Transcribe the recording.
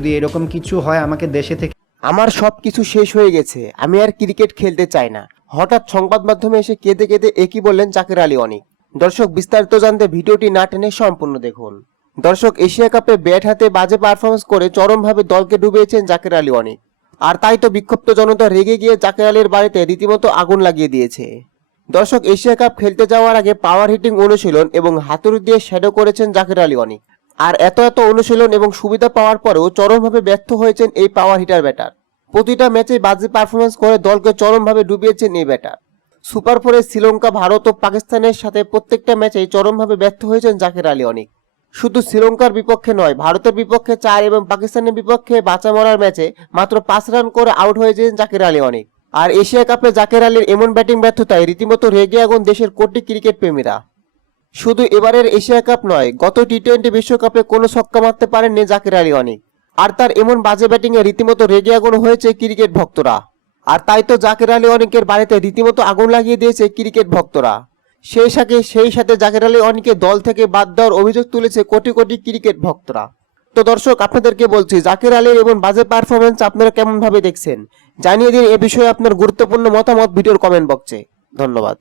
যদি এরকম কিছু হয় আমাকে দেশে থেকে আমার সব কিছু শেষ হয়ে গেছে। আমি আর ক্রিকেট খেলতে চাই না। হঠাৎ সংবাদ মাধ্যমে এসে কেঁদে কেঁদে একই বললেন জাকির আলী অনেক। দর্শক, বিস্তারিত জানতে ভিডিওটি না টেনে সম্পূর্ণ দেখুন। দর্শক, এশিয়া কাপে ব্যাট হাতে বাজে পারফরমেন্স করে চরমভাবে দলকে ডুবিয়েছেন জাকির আলী অনেক। আর তাই তো বিক্ষুব্ধ জনতা রেগে গিয়ে জাকির আলীর বাড়িতে রীতিমতো আগুন লাগিয়ে দিয়েছে। দর্শক, এশিয়া কাপ খেলতে যাওয়ার আগে পাওয়ার হিটিং অনুশীলন এবং হাতুড়ি দিয়ে শ্যাডো করেছেন জাকির আলী অনেক। আর এত এত অনুশীলন এবং সুবিধা পাওয়ার পরেও চরমভাবে ব্যর্থ হয়েছেন এই পাওয়ার হিটার ব্যাটার প্রতিটা ম্যাচে বাজে পারফরমেন্স করে দলকে চরমভাবে ডুবিয়েছেন এই ব্যাটার সুপার ফোরে শ্রীলঙ্কা, ভারত ও পাকিস্তানের সাথে প্রত্যেকটা ম্যাচেই চরমভাবে ব্যর্থ হয়েছেন জাকের আলী অনেক। শুধু শ্রীলঙ্কার বিপক্ষে নয়, ভারতের বিপক্ষে চার এবং পাকিস্তানের বিপক্ষে বাঁচা মরার ম্যাচে মাত্র পাঁচ রান করে আউট হয়েছেন জাকের আলী অনেক। আর এশিয়া কাপে জাকের আলীর এমন ব্যাটিং ব্যর্থতায় রীতিমতো রেগে আগুন দেশের কোটি ক্রিকেট প্রেমীরা। শুধু এবারের এশিয়া কাপ নয়, গত টি টোয়েন্টি বিশ্বকাপে কোনো ছক্কা মারতে পারেননি জাকির আলী অনেক। আর তার এমন বাজে ব্যাটিংয়ে রীতিমতো রেগে আগুন হয়েছে ক্রিকেট ভক্তরা। আর তাই তো জাকির আলী অনেকের বাড়িতে রীতিমতো আগুন লাগিয়ে দিয়েছে ক্রিকেট ভক্তরা। সেই সাথে সেই সাথে জাকির আলী অনেকে দল থেকে বাদ দেওয়ার অভিযোগ তুলেছে কোটি কোটি ক্রিকেট ভক্তরা। তো দর্শক, আপনাদেরকে বলছি, জাকির আলীর এমন বাজে পারফরমেন্স আপনারা কেমন ভাবে দেখছেন? জানিয়ে দিন এ বিষয়ে আপনার গুরুত্বপূর্ণ মতামত ভিডিওর কমেন্ট বক্সে ধন্যবাদ।